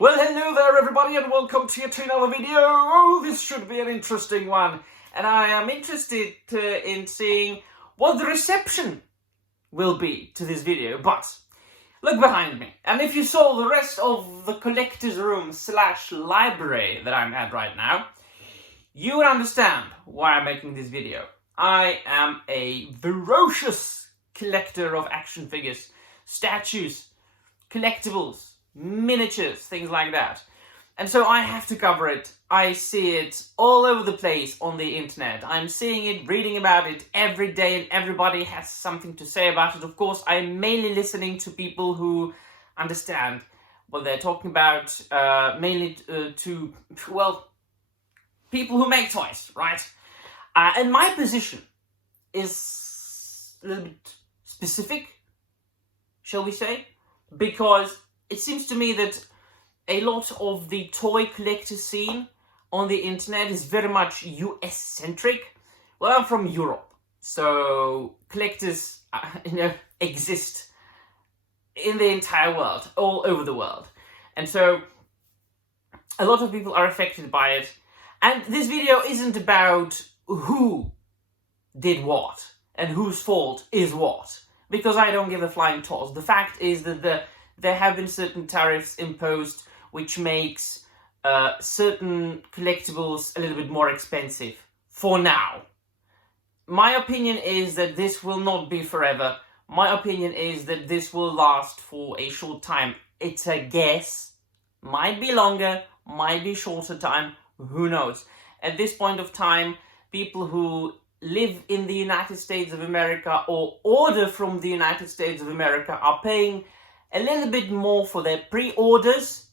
Well, hello there everybody and welcome to another video. Oh, this should be an interesting one. And I am interested in seeing what the reception will be to this video. But look behind me. And if you saw the rest of the collector's room / library that I'm at right now, you would understand why I'm making this video. I am a ferocious collector of action figures, statues, collectibles, miniatures, things like that. And so I have to cover it. I see it all over the place on the internet. I'm seeing it, reading about it every day, and everybody has something to say about it. Of course, I'm mainly listening to people who understand what they're talking about, mainly to people who make toys, right? And my position is a little bit specific, shall we say, because it seems to me that a lot of the toy collector scene on the internet is very much US-centric. Well, I'm from Europe, so collectors, exist in the entire world, all over the world. And so a lot of people are affected by it. And this video isn't about who did what and whose fault is what, because I don't give a flying toss. The fact is that there have been certain tariffs imposed which makes certain collectibles a little bit more expensive for now. My opinion is that this will not be forever. My opinion is that this will last for a short time. It's a guess. Might be longer, might be shorter time, who knows. At this point of time, people who live in the United States of America or order from the United States of America are paying a little bit more for their pre-orders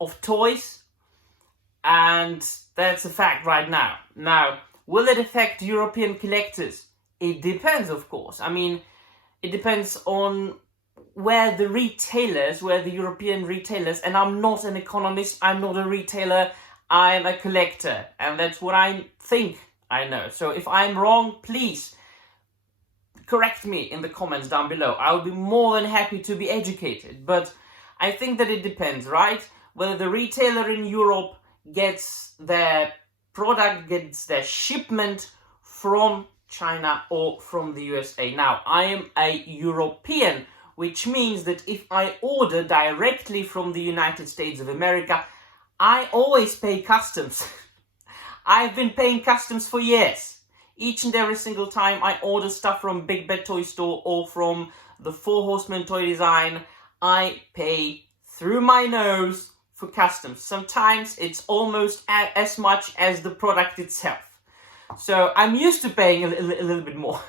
of toys, and that's a fact right now. Now, will it affect European collectors? It depends, of course. I mean, it depends on where the European retailers, and I'm not an economist, I'm not a retailer, I'm a collector, and that's what I think I know. So if I'm wrong, please correct me in the comments down below. I would be more than happy to be educated, but I think that it depends, right? Whether the retailer in Europe gets their product, gets their shipment from China or from the USA. Now, I am a European, which means that if I order directly from the United States of America, I always pay customs. I've been paying customs for years. Each and every single time I order stuff from Big Bad Toy Store or from the Four Horsemen Toy Design, I pay through my nose for customs. Sometimes it's almost as much as the product itself. So I'm used to paying a little bit more.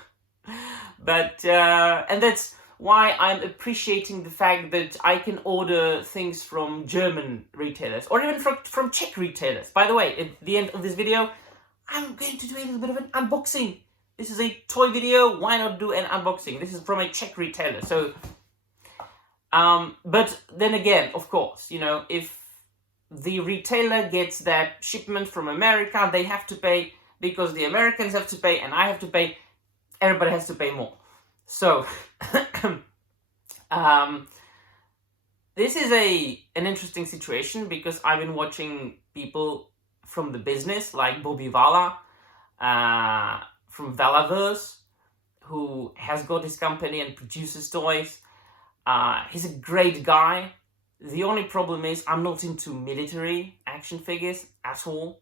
But, and that's why I'm appreciating the fact that I can order things from German retailers or even from Czech retailers. By the way, at the end of this video, I'm going to do a little bit of an unboxing. This is a toy video, why not do an unboxing? This is from a Czech retailer, so... but then again, of course, if the retailer gets their shipment from America, they have to pay, because the Americans have to pay and I have to pay, everybody has to pay more. So, this is an interesting situation because I've been watching people from the business, like Bobby Valla, from Valaverse, who has got his company and produces toys. He's a great guy. The only problem is I'm not into military action figures at all.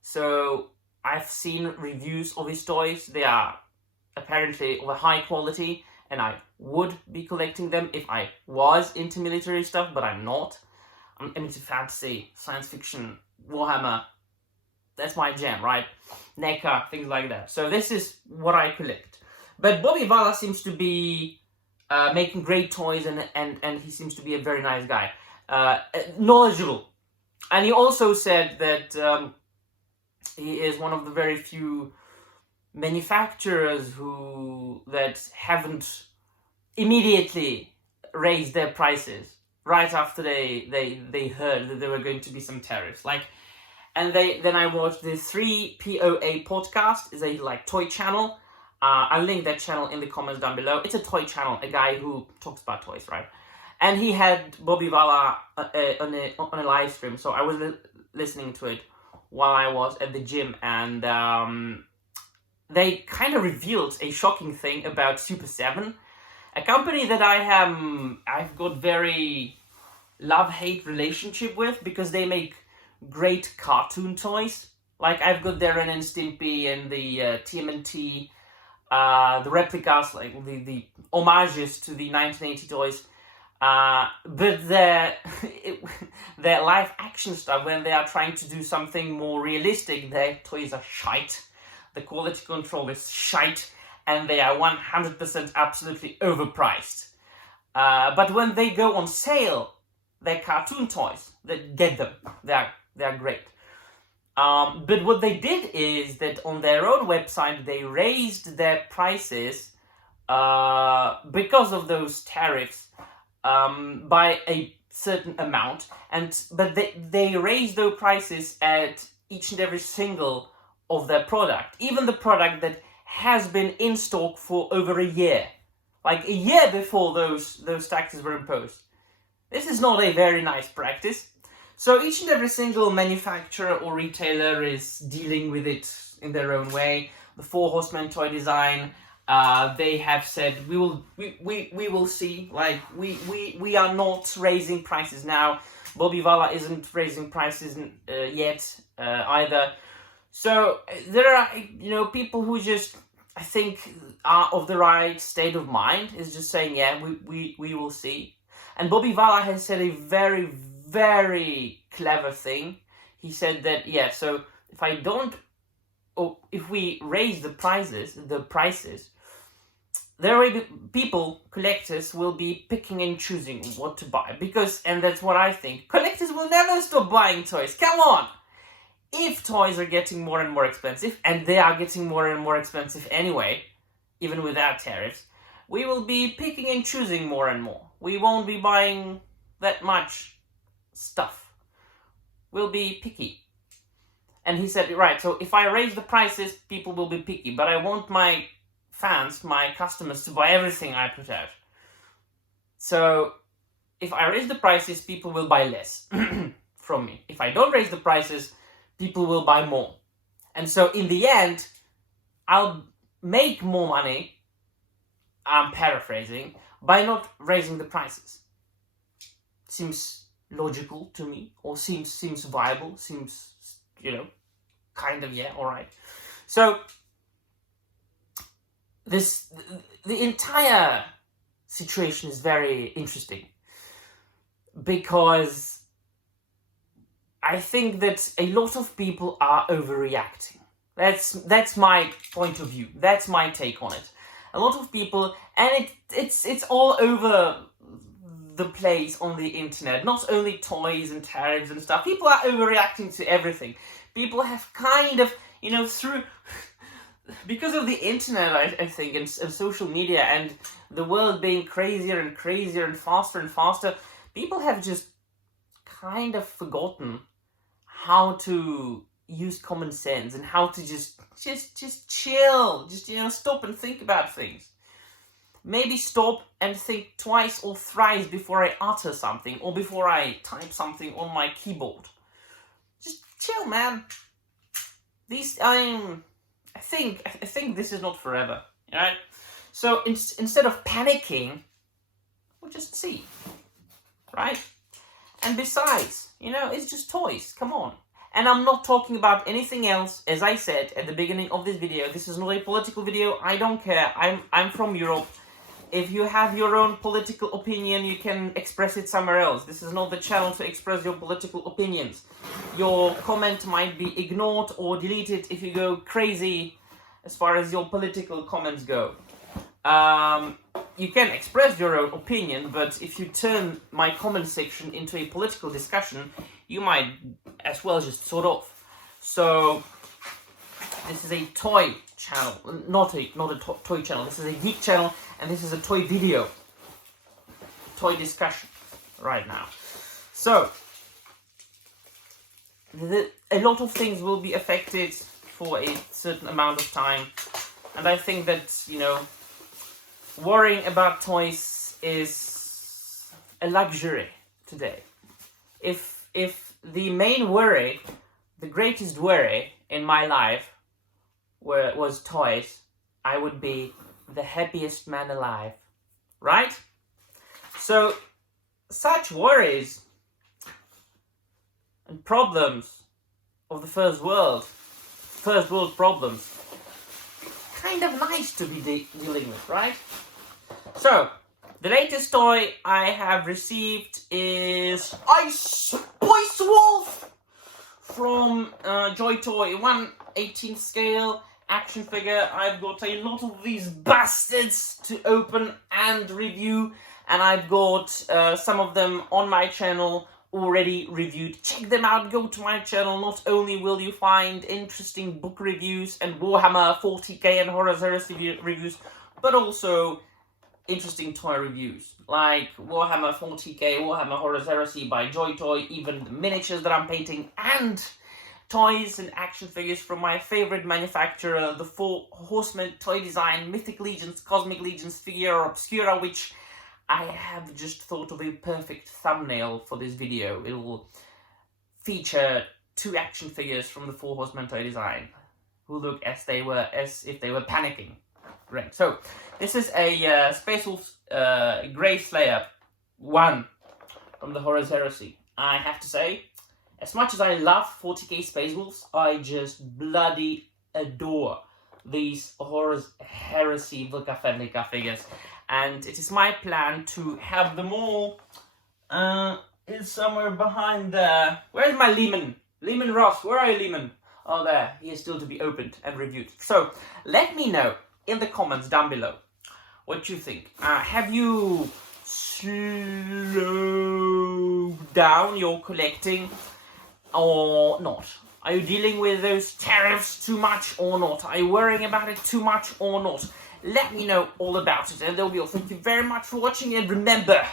So I've seen reviews of his toys. They are apparently of a high quality, and I would be collecting them if I was into military stuff, but I'm not. I'm into fantasy, science fiction, Warhammer. That's my jam, right? NECA, things like that. So this is what I collect. But Bobby Valla seems to be making great toys, and he seems to be a very nice guy. Knowledgeable. And he also said that he is one of the very few manufacturers that haven't immediately raised their prices right after they heard that there were going to be some tariffs. And then I watched the 3POA podcast, is a toy channel. I'll link that channel in the comments down below. It's a toy channel, a guy who talks about toys, right? And he had Bobby Valla on a live stream, so I was listening to it while I was at the gym, and they kind of revealed a shocking thing about Super 7, a company that I've got very love-hate relationship with, because they make great cartoon toys. Like, I've got their Ren and Stimpy and the TMNT, the replicas, like the homages to the 1980 toys. But their live action stuff, when they are trying to do something more realistic, their toys are shite. The quality control is shite, and they are 100% absolutely overpriced. But when they go on sale, their cartoon toys, get them. They're great. But what they did is that on their own website, they raised their prices because of those tariffs by a certain amount, but they raised those prices at each and every single of their product, even the product that has been in stock for over a year, like a year before those taxes were imposed. This is not a very nice practice. So each and every single manufacturer or retailer is dealing with it in their own way. The Four Horsemen toy design, they have said we will see. Like, we are not raising prices now. Bobby Valla isn't raising prices yet either. So there are people who just, I think, are of the right state of mind, is just saying, yeah, we will see. And Bobby Valla has said a very, very clever thing. He said that, yeah, so if we raise the prices, there will be people, collectors, will be picking and choosing what to buy. And that's what I think, collectors will never stop buying toys. Come on! If toys are getting more and more expensive, and they are getting more and more expensive anyway, even without tariffs, we will be picking and choosing more and more. We won't be buying that much stuff. We'll be picky. And he said, right, so if I raise the prices, people will be picky, but I want my fans, my customers, to buy everything I put out. So if I raise the prices, people will buy less from me. If I don't raise the prices, people will buy more. And so in the end, I'll make more money, I'm paraphrasing, by not raising the prices. Seems logical to me, or seems viable, seems, kind of, yeah, all right. So the entire situation is very interesting, because I think that a lot of people are overreacting. That's my point of view. That's my take on it. A lot of people, and it's all over the place on the internet. Not only toys and tariffs and stuff. People are overreacting to everything. People have kind of, through because of the internet, I think, and social media, and the world being crazier and crazier and faster, people have just kind of forgotten how to use common sense and how to just chill, stop and think about things. Maybe stop and think twice or thrice before I utter something, or before I type something on my keyboard. Just chill, man. I think this is not forever, right? So instead of panicking, we'll just see, right? And besides, it's just toys. Come on. And I'm not talking about anything else. As I said at the beginning of this video, this is not a political video. I don't care. I'm from Europe. If you have your own political opinion, you can express it somewhere else. This is not the channel to express your political opinions. Your comment might be ignored or deleted if you go crazy as far as your political comments go. You can express your own opinion, but if you turn my comment section into a political discussion, you might as well just sort off. So this is a toy channel, not a toy channel. This is a geek channel, and this is a toy video, toy discussion right now. So a lot of things will be affected for a certain amount of time, and I think that worrying about toys is a luxury today. If the main worry, the greatest worry in my life was toys, I would be the happiest man alive, right? So such worries and problems of the first world problems, kind of nice to be dealing with, right? So the latest toy I have received is Ice Spice Wolf from Joy Toy, 1/18 scale action figure. I've got a lot of these bastards to open and review, and I've got some of them on my channel already reviewed. Check them out, go to my channel. Not only will you find interesting book reviews and Warhammer 40k and Horus Heresy reviews, but also interesting toy reviews, like Warhammer 40k, Warhammer Horus Heresy by Joy Toy, even the miniatures that I'm painting, and toys and action figures from my favorite manufacturer, the Four Horsemen Toy Design, Mythic Legions, Cosmic Legions, Figura Obscura, which I have just thought of a perfect thumbnail for this video. It will feature 2 action figures from the Four Horsemen Toy Design, who look as if they were panicking. Great. So this is a Space Wolf Grey Slayer 1 from the Horus Heresy. I have to say, as much as I love 40k Space Wolves, I just bloody adore these Horus Heresy Vulca figures. And it is my plan to have them all in somewhere behind there. Where's my Lehman? Lehman Ross, where are you, Lehman? Oh, there. He is still to be opened and reviewed. So let me know in the comments down below what you think. Have you slowed down your collecting or not? Are you dealing with those tariffs too much or not? Are you worrying about it too much or not? Let me know all about it, and that'll be all. Thank you very much for watching, and remember,